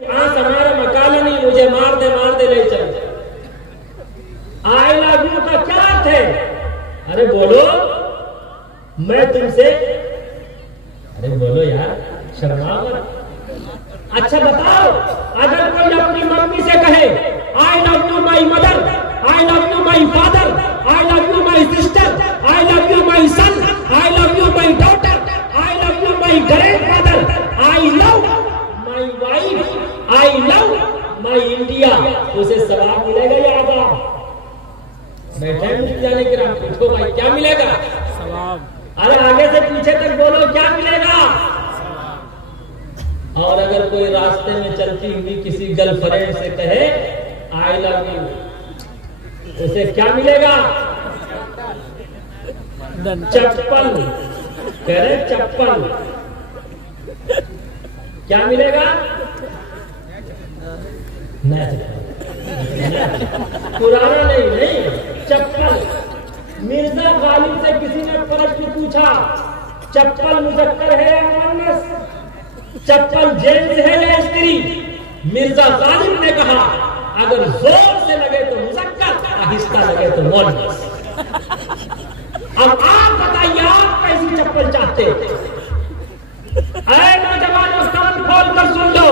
हमारा मकाला नहीं, मुझे मार दे ले चल। आई लव यू का क्या अर्थ है? अरे बोलो, मैं तुमसे, अरे बोलो यार, शर्माओ मत। अच्छा बताओ, अगर कोई अपनी मम्मी से कहे I love you my mother, I love you my father, I love you my sister, I love you my son, I love you my daughter, I love you my grandfather, I love my wife, I love my India, उसे सवाब मिलेगा या आदाब? बैठे जाने के राम पूछो भाई क्या मिलेगा? सवाब। अरे आगे से पीछे तक बोलो क्या मिलेगा? और अगर कोई रास्ते में चलती हुई किसी गर्लफ्रेंड से कहे आई लव यू, उसे क्या मिलेगा? चप्पल। कह रहे चप्पल। क्या मिलेगा? पुराना नहीं, चप्पल। मिर्जा गालिब से किसी ने प्रश्न पूछा, चप्पल मुजक्कर है या मुअन्नस? चप्पल जेंट्स है या स्त्री? मिर्जा गालिब ने कहा अगर जोर से लगे तो मुजक्कर, आहिस्ता लगे तो मुअन्नस। अब आप बताइए, आप कैसी चप्पल चाहते? ऐ नौजवानों, कान खोल कर सुन लो,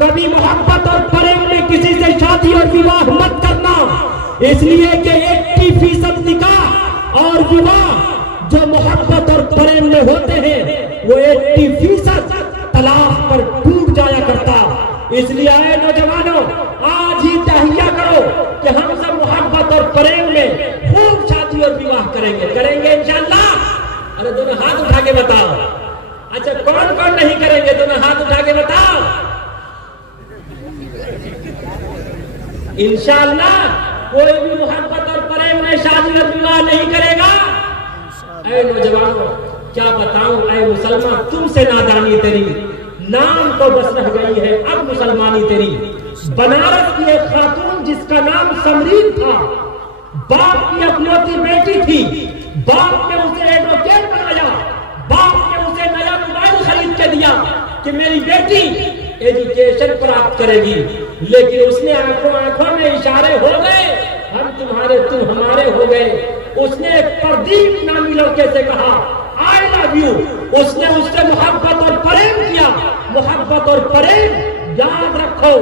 कभी मोहब्बत और प्रेम में किसी से शादी और विवाह मत करना, इसलिए कि 80% निकाह और विवाह जो मोहब्बत और प्रेम में होते हैं वो 80% तलाक पर टूट जाया करता। इसलिए आए नौजवानों, आज ही तहिया करो कि हम सब मोहब्बत और प्रेम में खूब शादी और विवाह करेंगे इंशाअल्लाह। अरे दोनों हाथ उठा के बताओ। अच्छा कौन कौन नहीं करेंगे? दोनों हाथ उठा के बताओ। इंशाअल्लाह कोई भी मोहब्बत और प्रेम में शादी और विवाह नहीं करेगा। ऐ नौजवानों, क्या बताऊं ऐ मुसलमान, तुमसे नादानी तेरी, नाम तो बस रह गई है अब मुसलमानी तेरी। बनारस की एक खातून जिसका नाम समरीन था, बाप की अपनौती बेटी थी, बाप ने उसे एडवोकेट बनाया, बाप ने उसे नया मोबाइल खरीद के दिया कि मेरी बेटी एजुकेशन प्राप्त करेगी, लेकिन उसने आंखों में इशारे हो गए, हम तुम्हारे तुम हमारे हो गए। उसने एक प्रदीप नामी लड़के से कहा आई लव यू, उसने उससे मोहब्बत और प्रेम किया। मोहब्बत और प्रेम याद रखो,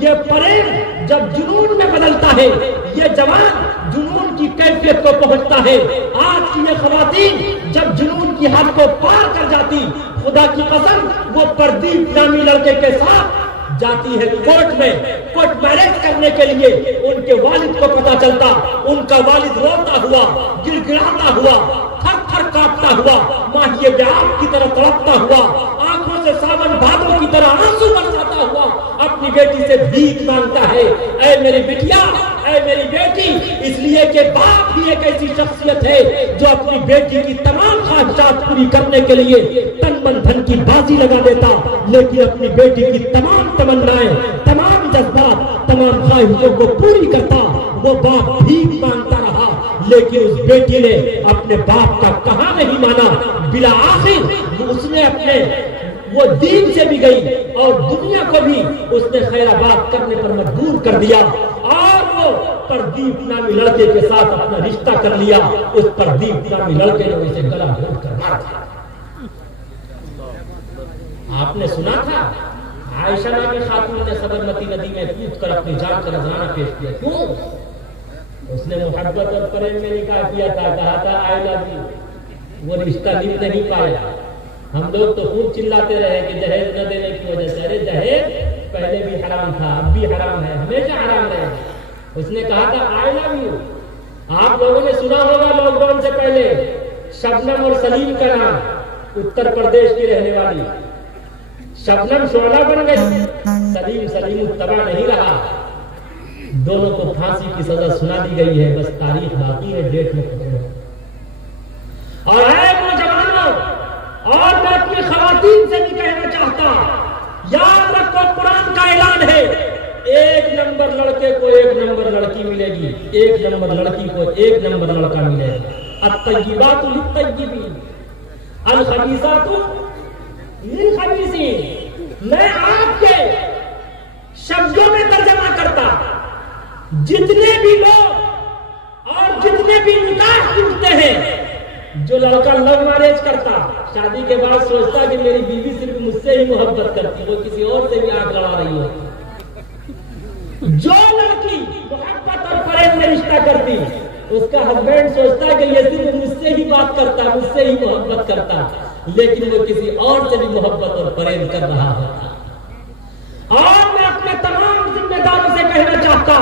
ये प्रेम जब जुनून में बदलता है, ये जवान जुनून की कैफियत को पहुंचता है। आज की ये खवातीन जब जुनून की हद को पार कर जाती, खुदा की कसम वो प्रदीप नामी लड़के के साथ जाती है कोर्ट में, कोर्ट मैरिज करने के लिए। उनके वालिद को पता चलता, उनका वालिद रोता हुआ, गिड़गिड़ाता हुआ, थर थर कांपता हुआ, माहिए ब्याह की तरह तड़पता हुआ, आंखों से सावन भादों की तरह आंसू बरसाता हुआ अपनी बेटी से भीख मांगता है, ऐ मेरी बिटिया, ऐ मेरी बेटी। इसलिए कि बाप ही एक ऐसी शख्सियत है जो अपनी बेटी की तमाम ख्वाहिशात पूरी करने के लिए तन मन धन की बाजी लगा देता, लेकिन अपनी बेटी की तमाम तमन्नाएं, तमाम जज्बात, तमाम ख्वाहिशों को पूरी करता वो बाप भीख मांगता रहा। लेकिन उस बेटी ने अपने बाप का कहा नहीं माना, बिला आखिर उसने अपने वो दीन से भी गई और दुनिया को भी उसने खैराबाद करने पर मजबूर कर दिया, और वो प्रदीप नामी लड़के के साथ अपना रिश्ता कर लिया। उस प्रदीप नामी लड़के ने उसे गला घोट कर मारा था। आपने सुना था आयशा नामी खातून ने सबरमती नदी में कूद कर अपनी जान का नजराना पेश किया। क्यों? उसने मोहब्बत और प्रेम में निकाह किया था, कहा था आई लव यू। वो रिश्ता निभ नहीं पाया। हम लोग तो खूब चिल्लाते रहे कि दहेज न देने की वजह से। अरे दहेज पहले भी हराम था, अब भी हराम है, हमेशा हराम रहेगा। उसने कहा था आई लव यू। आप लोगों ने सुना होगा लॉकडाउन से पहले शबनम और सलीम का नाम, उत्तर प्रदेश की रहने वाली। शबनम शोला बन गई, सलीम तबाह नहीं रहा। दोनों को फांसी की सजा सुना दी गई है, बस तारीख बाकी है, डेट में पकड़ो। और नौजवानों, और मैं अपनी खवातीन से भी कहना चाहता, याद रखो कुरान का ऐलान है, एक नंबर लड़के को एक नंबर लड़की मिलेगी, एक नंबर लड़की को एक नंबर लड़का मिलेगा। अत्तय्यिबातु लित्तय्यिबीन, अल-खबीसातु लिल-खबीसीन। मैं आपके जितने भी लोग और जितने भी निकाह टूटते हैं, जो लड़का लव मैरिज करता, शादी के बाद सोचता कि मेरी बीवी सिर्फ मुझसे ही मोहब्बत करती है, वो किसी और से भी आग लड़ा रही हो। जो लड़की मोहब्बत और प्रेम में रिश्ता करती, उसका हस्बैंड सोचता कि ये सिर्फ मुझसे ही बात करता, मुझसे ही मोहब्बत करता, लेकिन वो किसी और से भी मोहब्बत और प्रेम कर रहा होता। और मैं अपने तमाम जिम्मेदारों से कहना चाहता,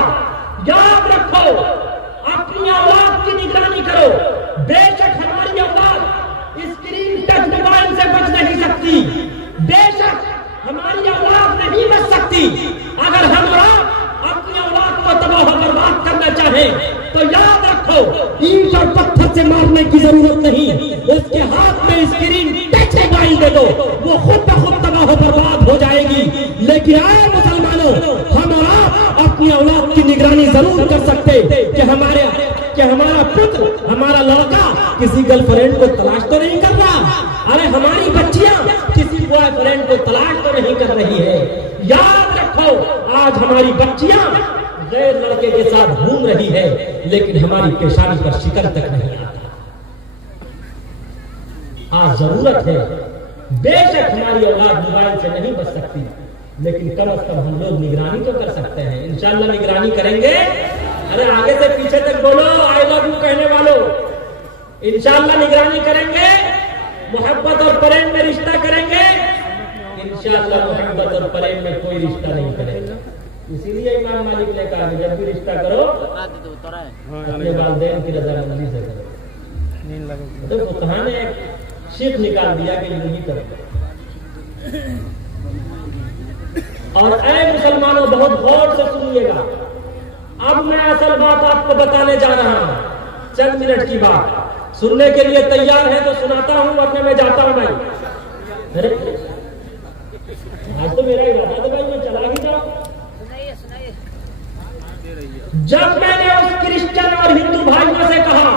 याद रखो, अपनी औलाद की निगरानी करो। बेशक हमारी औलाद स्क्रीन टच मोबाइल से बच नहीं सकती, बेशक हमारी औलाद नहीं बच सकती। अगर हम अपनी औलाद को तबाह बर्बाद करना चाहें तो याद रखो, ईंट और पत्थर से मारने की जरूरत नहीं, उसके हाथ में स्क्रीन टच मोबाइल दे दो, वो खुद ब खुद तबाह बर्बाद हो जाएगी। लेकिन आए मुसलमानों, हम और आप अपनी औलाद की निगरानी जरूर कर सकते कि हमारा पुत्र, हमारा लड़का किसी गर्लफ्रेंड को तलाश तो नहीं कर रहा, अरे हमारी बच्चियां किसी बॉयफ्रेंड को तलाश तो नहीं कर रही है। याद रखो, आज हमारी बच्चियां गैर लड़के के साथ घूम रही है, लेकिन हमारी पेशानी पर शिकन तक नहीं आता। आज जरूरत है, बेशक हमारी औलाद मोबाइल से नहीं बच सकती, लेकिन कम से कम हम लोग निगरानी तो कर सकते हैं। इंशाअल्लाह निगरानी करेंगे। अरे आगे से पीछे तक बोलो, आई लव यू कहने वालों, इंशाअल्लाह निगरानी करेंगे, मोहब्बत और प्रेम में रिश्ता करेंगे। इंशाअल्लाह मोहब्बत और प्रेम में कोई रिश्ता नहीं करेगा। इसीलिए इमाम मालिक ने कहा कि जब भी रिश्ता करो अपने वालिदैन की रजामंदी से करो। तो फुकहा ने एक शिक निकाल दिया कि यही करो। और ऐ मुसलमानों, बहुत गौर से सुनिएगा, अब मैं असल बात आपको बताने जा रहा हूं। चंद मिनट की बात सुनने के लिए तैयार है तो सुनाता हूं, वरना मैं जाता हूं भाई। अरे आज तो मेरा इरादा था भाई मैं चला ही जाऊं। जब मैंने उस क्रिश्चियन और हिंदू भाइयों से कहा,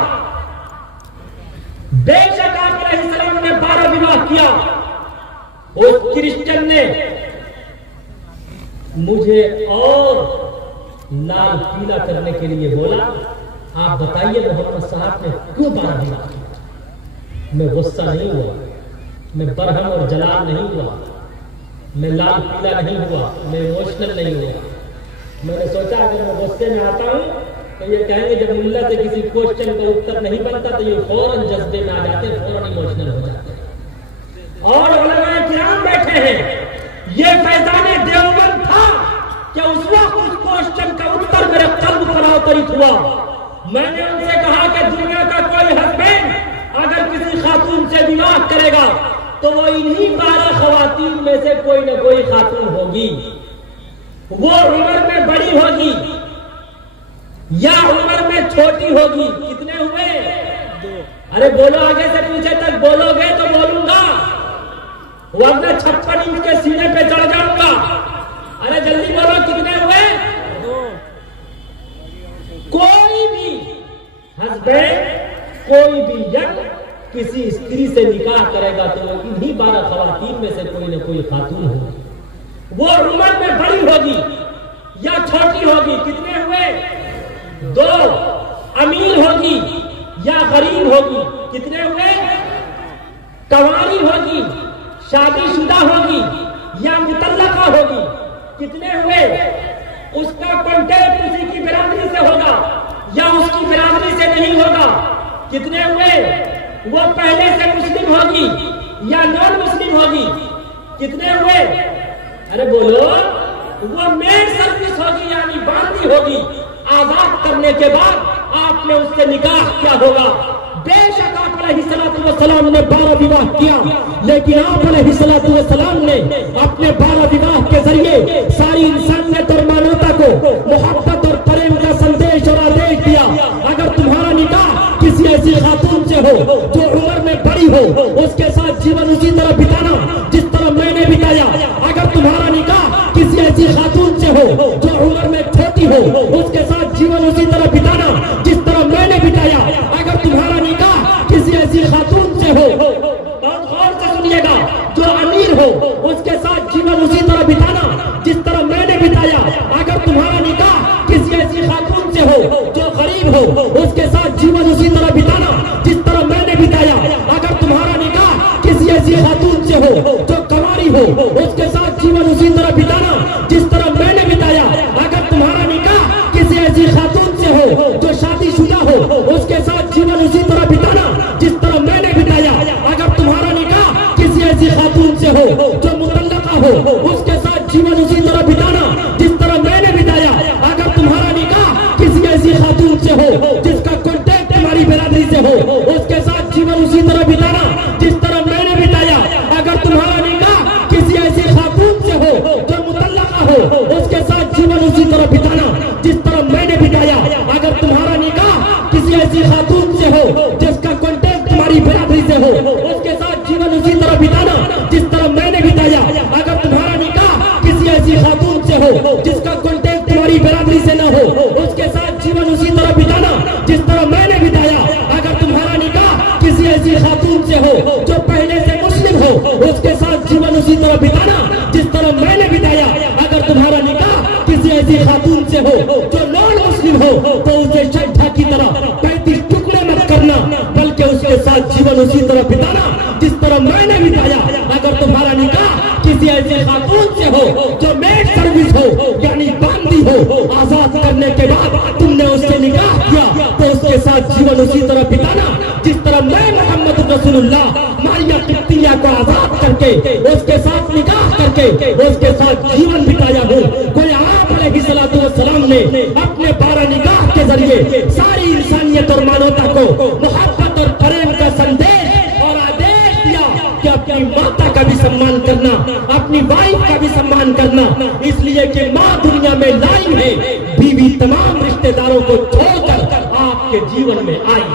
बेशक आप अलैहिस्सलाम ने 12 विवाह किया, उस क्रिश्चियन ने मुझे और लाल पीला करने के लिए बोला, आप बताइए मोहम्मद साहब ने क्यों 12 विवाह किया? मैं गुस्सा नहीं हुआ, मैं बरहम और जलाल नहीं हुआ, मैं लाल पीला नहीं हुआ, मैं इमोशनल नहीं हुआ। मैंने सोचा अगर मैं गुस्से में आता हूं तो ये कहेंगे जब मुल्ला से किसी क्वेश्चन का उत्तर नहीं बनता तो ये फौरन जज्बे में आ जाते, फौरन इमोशनल हो जाते। और उलमाए किराम बैठे हैं, ये फैजाने देवबंद था कि उस वक्त उस क्वेश्चन का उत्तर मेरे कल्ब पर अवतरित हुआ। मैंने उनसे कहा कि दुनिया का कोई हस्बैंड अगर किसी खातून से विवाह करेगा तो वो इन्हीं 12 खवातीन में से कोई न कोई खातून होगी। वो उम्र में बड़ी होगी या उम्र में छोटी होगी। कितने हुए? 2। अरे बोलो, आगे से पीछे तक बोलोगे तो बोलूंगा, वरना 56 इंच के सीने पे चढ़ जाऊंगा। अरे जल्दी बोलो, कितने हुए? 2। कोई भी हस्बैंड, कोई भी यंग किसी स्त्री से निकाह करेगा तो वो इन्हीं 12 खवातीन में से कोई न कोई खातून होगी। वो उम्र में बड़ी होगी या छोटी होगी। कितने हुए? 2। अमीर होगी या गरीब होगी। कितने हुए? कंवारी होगी, शादीशुदा होगी या मुतल्लका होगी। कितने हुए? उसका कॉन्टैक्ट किसी की बिरादरी से होगा या उसकी बिरादरी से नहीं होगा। कितने हुए? वो पहले से मुस्लिम होगी या नॉन मुस्लिम होगी। कितने हुए? अरे बोलो, वो मेड सर्विस होगी यानी बांदी होगी। आजाद करने के बाद आपने उससे निकाह किया होगा। बेशक आप अलैहिस्सलाम ने 12 विवाह किया, लेकिन आप अलैहिस्सलाम ने अपने 12 विवाह के जरिए सारी इंसानियत और मानवता को मोहब्बत और प्रेम का संदेश और आदेश दिया। अगर तुम्हारा निकाह किसी ऐसी खातून से हो जो उम्र में बड़ी हो, उसके साथ जीवन उसी तरह बिताना जिस तरह मैंने बिताया। अगर तुम्हारा निकाह किसी ऐसी खातून से हो जो उम्र में छोटी हो, उसके साथ जीवन उसी तरह बिताना जिस तरह मैंने बिताया। अगर तुम्हारा निकाह किसी ऐसी खातून से हो, बहुत गौर से सुनिएगा, जो अमीर हो, उसके साथ जीवन उसी तरह बिताना जिस तरह मैंने बिताया। अगर तुम्हारा निकाह किसी ऐसी उसके साथ जीवन उसी तरह बिताना जिस तरह मैंने बिताया। अगर तुम्हारा निकाह किसी ऐसी खातून से हो जो शादीशुदा हो, उसके साथ जीवन उसी तरह बिताना जिस तरह मैंने बिताया। अगर तुम्हारा निकाह किसी ऐसी खातून से हो जो मुतल्लका हो, उसके साथ जीवन उसी तरह बिताना जिस तरह मैंने बिताया। अगर तुम्हारा निकाह किसी ऐसी खातून से हो जिसका कॉन्टेक्ट हमारी बिरादरी से हो, उसके साथ जीवन उसी तरह बिताना जिस तरह मैंने बिताया। अगर तुम्हारा निकाह किसी ऐसी खातून से हो जो मुतल्लका हो, उसके साथ जीवन उसी तरह बिताना जिस तरह मैंने बिताया। अगर तुम्हारा निकाह किसी ऐसी खातून से हो जिसका कॉन्टेक्ट हमारी बिरादरी से हो, उसके साथ जीवन उसी तरह बिताना जिस तरह मैंने बिताया। अगर तुम्हारा निकाह किसी ऐसी खातून से हो जिसका कॉन्टेक्ट हमारी बिरादरी से न हो, उसके साथ जीवन उसी तरह बिताना जिस तरह मैंने बिताया। अगर तुम्हारा निकाह किसी ऐसी खातून से हो जो पहले से मुस्लिम हो, उसके साथ जीवन उसी तरह बिताना जिस तरह मैंने बिताया। अगर तुम्हारा निकाह किसी ऐसी खातून से हो जो नॉन मुस्लिम हो, तो उसे शड्डा की तरह 35 टुकड़े मत करना, बल्कि उसके साथ जीवन उसी तरह बिताना जिस तरह मैंने बिताया। अगर तुम्हारा निकाह किसी ऐसे खातून से हो जो मेड सर्विस हो, यानी बांदी हो, आजाद करने के बाद तुमने उससे निकाह किया, तो उसके साथ जीवन उसी तरह बिताना जिस तरह मैं मोहम्मद रसूलुल्लाह मारिया किप्तिया को आजाद करके उसके साथ निकाह करके उसके साथ जीवन बिताया हूँ। कोई आप अलैहिस्सलातु वस्सलाम ने अपने 12 निकाह के जरिए सारी इंसानियत और मानवता को मोहब्बत और प्रेम का संदेश और आदेश दिया कि अपनी माता का भी सम्मान करना, अपनी वाइफ का भी सम्मान करना, इसलिए कि माँ दुनिया में लाई है, बीवी तमाम रिश्तेदारों को छोड़कर आपके जीवन में आई।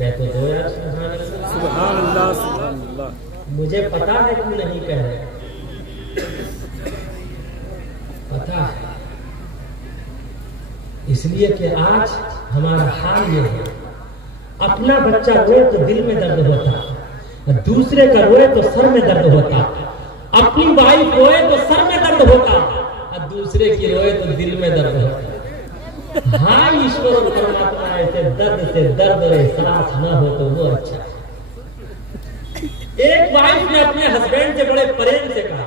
कहते हो यार सुभान अल्लाह, सुभान अल्लाह। मुझे पता है तुम नहीं कह रहे, पता है, इसलिए कि आज हमारा हाल ये है, अपना बच्चा रोए तो दिल में दर्द होता, दूसरे का रोए तो सर में दर्द होता, अपनी वाइफ रोए तो सर में दर्द होता, और दूसरे की रोए तो दिल में दर्द होता। हाँ, ईश्वर और परमात्मा ऐसे दर्द से दर्द और एहसास न हो तो वो अच्छा। एक वाइफ ने अपने हस्बैंड से बड़े प्रेम से कहा,